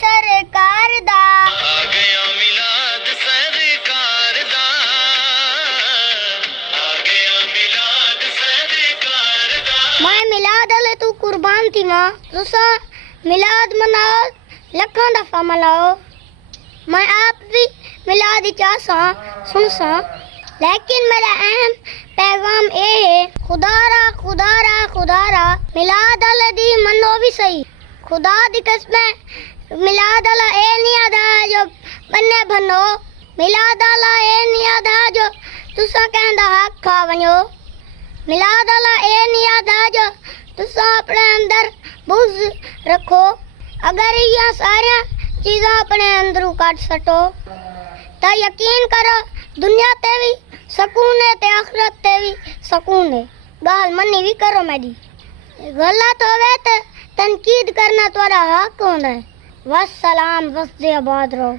सरकार दा आ गया मिलाद सरकार दा आ गया मिलाद सरकार दा मैं मिलाद ले तू कुर्बान थी मां तुसा मिलाद मनाओ लखा दफा मनाओ मैं आप भी मिलाद चासा सुन सा लेकिन मेरा अहम पैगाम ए है खुदारा मिलाद अल दी मनो भी सही खुदा दी कसम मिलाद अल ए नहीं आदा जो बन्ने भनो मिलाद अल ए नहीं आदा जो तुसा कहंदा हक खा वणो मिलाद अल ए नहीं आदा जो तुसा अपने अंदर बुज़ रखो अगर ये सारी चीज़ां अपने अंदरों काट सटो तो यकीन करो दुनिया ते भी सुकून है ते आखिरत ते भी सुकून है गाल मनी भी करो मेरी गलत होवे तो तनकीद करना तुम्हारा हक होना है वस्सलाम वस्दे आबाद रहो।